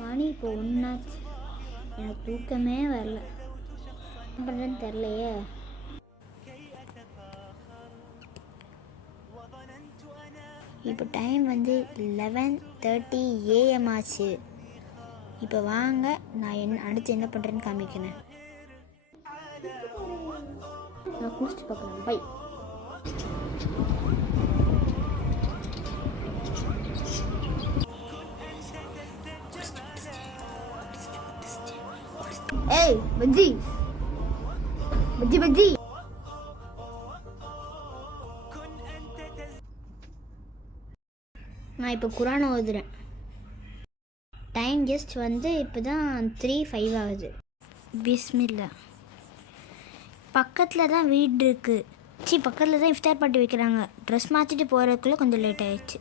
மணி இப்போ ஒன்றாச்சு. எனக்கு தூக்கமே வரல. என்ன பண்ணுறேன்னு தெரிலையே. இப்போ டைம் வந்து 11:30 AM ஆச்சு. இப்போ வாங்க நான் அடுத்து என்ன பண்ணுறேன்னு காமிக்கிறேன். நான் குளிச்சுட்டு பார்க்குறேன். பை. ஏய் பஜ்ஜி பஜ்ஜி பஜ்ஜி. நான் இப்போ குரான் ஓதுறேன். டைம் ஜஸ்ட் வந்து இப்போ தான் 3:05 ஆகுது. பிஸ்மில்லா. பக்கத்தில் தான் வீடு இருக்குது. பக்கத்தில் தான் இஃப்தார் பார்ட்டி வைக்கிறாங்க. ட்ரெஸ் மாற்றிட்டு போகிறதுக்குள்ளே கொஞ்சம் லேட் ஆயிடுச்சு.